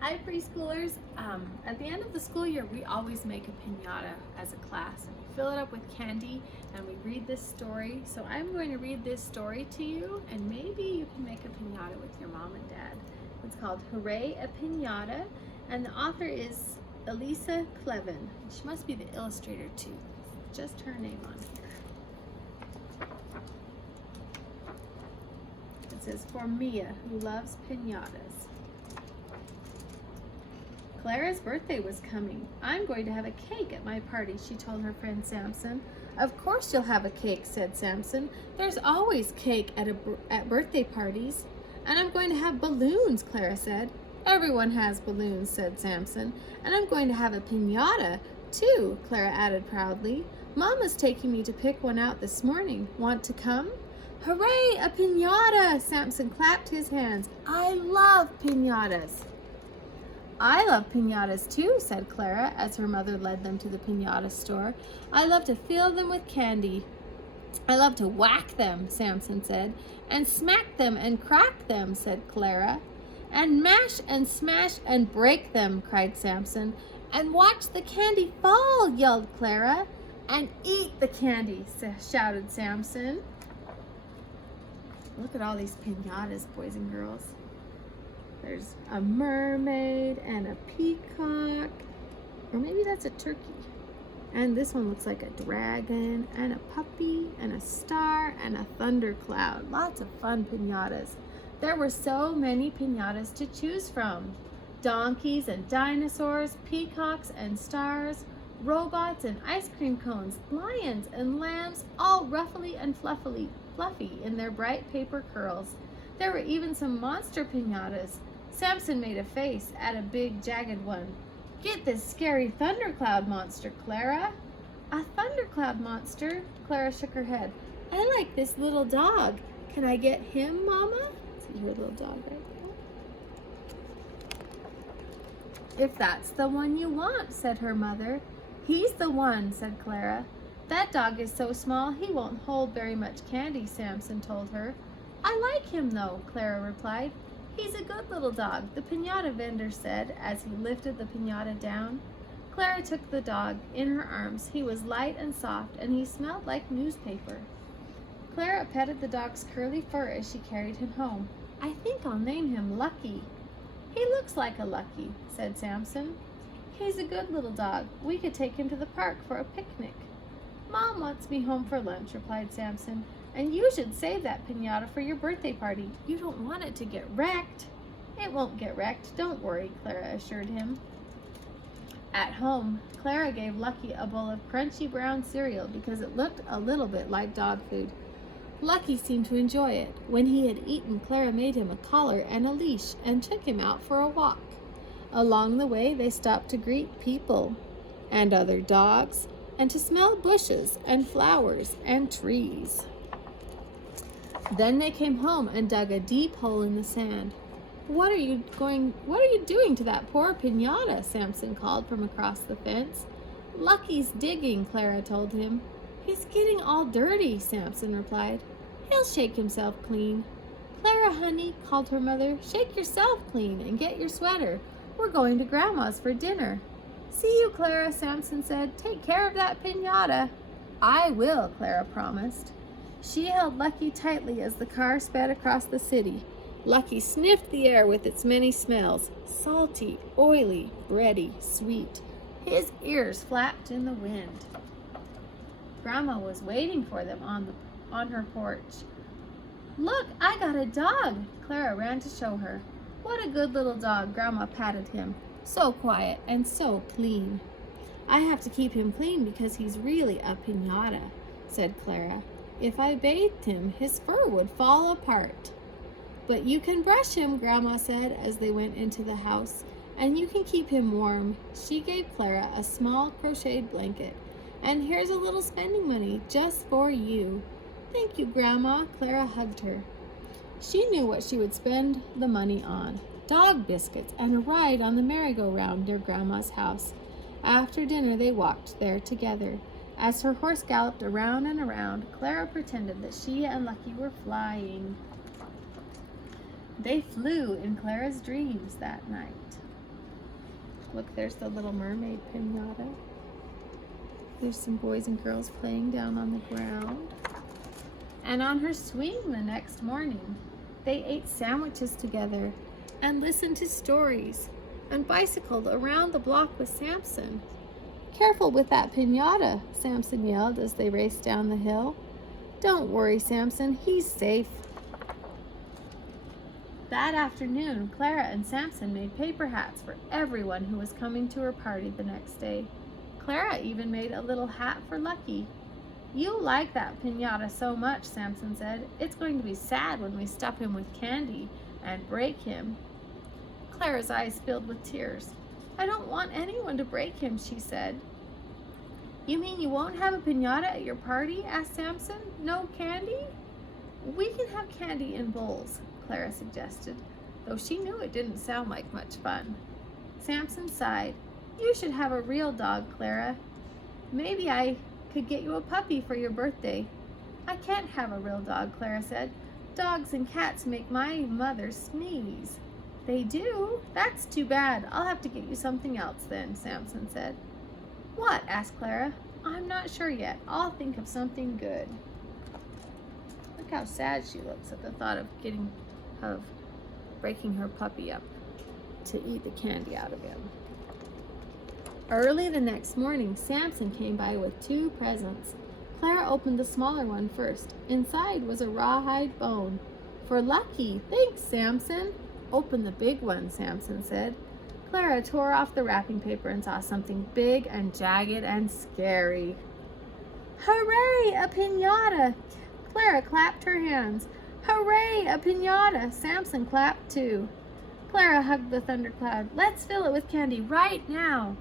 Hi preschoolers. At the end of the school year, we always make a piñata as a class. And we fill it up with candy and we read this story. So I'm going to read this story to you and maybe you can make a piñata with your mom and dad. It's called Hooray, a Piñata, and the author is Elisa Clevin. She must be the illustrator too. Just her name on here. It says, for Mia, who loves piñatas. Clara's birthday was coming. I'm going to have a cake at my party, she told her friend Samson. Of course you'll have a cake, said Samson. There's always cake at birthday parties. And I'm going to have balloons, Clara said. Everyone has balloons, said Samson. And I'm going to have a piñata, too, Clara added proudly. Mama's taking me to pick one out this morning. Want to come? Hooray, a piñata! Samson clapped his hands. I love piñatas. I love piñatas too, said Clara as her mother led them to the piñata store. I love to fill them with candy. I love to whack them, Samson said. And smack them and crack them, said Clara. And mash and smash and break them, cried Samson. And watch the candy fall, yelled Clara. And eat the candy, shouted Samson. Look at all these piñatas, boys and girls. There's a mermaid and a peacock, or maybe that's a turkey. And this one looks like a dragon and a puppy and a star and a thundercloud. Lots of fun piñatas. There were so many piñatas to choose from. Donkeys and dinosaurs, peacocks and stars, robots and ice cream cones, lions and lambs, all ruffly and fluffy in their bright paper curls. There were even some monster piñatas. Samson made a face at a big, jagged one. Get this scary thundercloud monster, Clara. A thundercloud monster? Clara shook her head. I like this little dog. Can I get him, Mama? See your little dog right there? If that's the one you want, said her mother. He's the one, said Clara. That dog is so small he won't hold very much candy, Samson told her. I like him, though, Clara replied. He's a good little dog, the piñata vendor said as he lifted the piñata down. Clara took the dog in her arms. He was light and soft, and he smelled like newspaper. Clara petted the dog's curly fur as she carried him home. I think I'll name him Lucky. He looks like a Lucky, said Samson. He's a good little dog. We could take him to the park for a picnic. Mom wants me home for lunch, replied Samson. And you should save that piñata for your birthday party. You don't want it to get wrecked. It won't get wrecked. Don't worry, Clara assured him. At home, Clara gave Lucky a bowl of crunchy brown cereal because it looked a little bit like dog food. Lucky seemed to enjoy it. When he had eaten, Clara made him a collar and a leash and took him out for a walk. Along the way, they stopped to greet people and other dogs and to smell bushes and flowers and trees. Then they came home and dug a deep hole in the sand. What are you doing to that poor piñata? Samson called from across the fence. Lucky's digging, Clara told him. He's getting all dirty, Samson replied. He'll shake himself clean. Clara, honey, called her mother, shake yourself clean and get your sweater. We're going to Grandma's for dinner. See you, Clara, Samson said. Take care of that piñata. I will, Clara promised. She held Lucky tightly as the car sped across the city. Lucky sniffed the air with its many smells, salty, oily, bready, sweet. His ears flapped in the wind. Grandma was waiting for them on her porch. Look, I got a dog, Clara ran to show her. What a good little dog, Grandma patted him. So quiet and so clean. I have to keep him clean because he's really a piñata, said Clara. If I bathed him, his fur would fall apart. But you can brush him, Grandma said as they went into the house, and you can keep him warm. She gave Clara a small crocheted blanket. And here's a little spending money just for you. Thank you, Grandma. Clara hugged her. She knew what she would spend the money on. Dog biscuits and a ride on the merry-go-round near Grandma's house. After dinner, they walked there together. As her horse galloped around and around, Clara pretended that she and Lucky were flying. They flew in Clara's dreams that night. Look, there's the Little Mermaid piñata. There's some boys and girls playing down on the ground. And on her swing the next morning, they ate sandwiches together and listened to stories and bicycled around the block with Samson. "Careful with that piñata," Samson yelled as they raced down the hill. "Don't worry, Samson, he's safe." That afternoon, Clara and Samson made paper hats for everyone who was coming to her party the next day. Clara even made a little hat for Lucky. "You like that piñata so much," Samson said. "It's going to be sad when we stuff him with candy and break him." Clara's eyes filled with tears. "I don't want anyone to break him," she said. "You mean you won't have a piñata at your party?" asked Samson. "No candy?" "We can have candy in bowls," Clara suggested, though she knew it didn't sound like much fun. Samson sighed. "You should have a real dog, Clara. Maybe I could get you a puppy for your birthday." "I can't have a real dog," Clara said. "Dogs and cats make my mother sneeze." "They do? That's too bad. I'll have to get you something else then," Samson said. "What?" asked Clara. "I'm not sure yet. I'll think of something good." Look how sad she looks at the thought of breaking her puppy up to eat the candy out of him. Early the next morning, Samson came by with 2 presents. Clara opened the smaller one first. Inside was a rawhide bone. "For Lucky." "Thanks, Samson." "Open the big one," Samson said. Clara tore off the wrapping paper and saw something big and jagged and scary. "Hooray, a piñata!" Clara clapped her hands. "Hooray, a piñata!" Samson clapped too. Clara hugged the thundercloud. "Let's fill it with candy right now."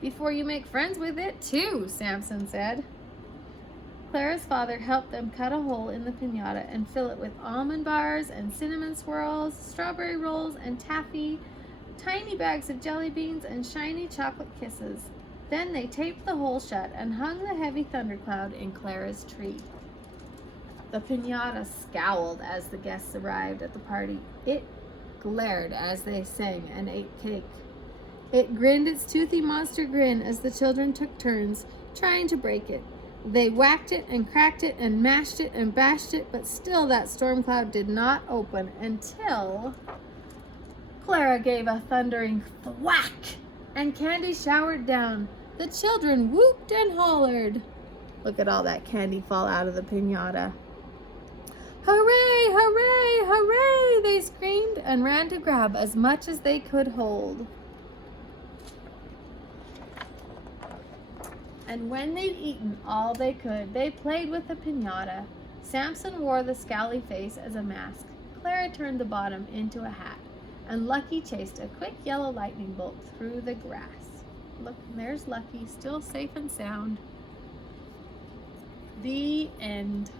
"Before you make friends with it, too," Samson said. Clara's father helped them cut a hole in the piñata and fill it with almond bars and cinnamon swirls, strawberry rolls and taffy, tiny bags of jelly beans, and shiny chocolate kisses. Then they taped the hole shut and hung the heavy thundercloud in Clara's tree. The piñata scowled as the guests arrived at the party. It glared as they sang and ate cake. It grinned its toothy monster grin as the children took turns trying to break it. They whacked it and cracked it and mashed it and bashed it, but still that storm cloud did not open until Clara gave a thundering thwack and candy showered down. The children whooped and hollered. Look at all that candy fall out of the piñata. "Hooray, hooray, hooray!" they screamed and ran to grab as much as they could hold. And when they'd eaten all they could, they played with the piñata. Samson wore the scowly face as a mask. Clara turned the bottom into a hat, and Lucky chased a quick yellow lightning bolt through the grass. Look, there's Lucky, still safe and sound. The end.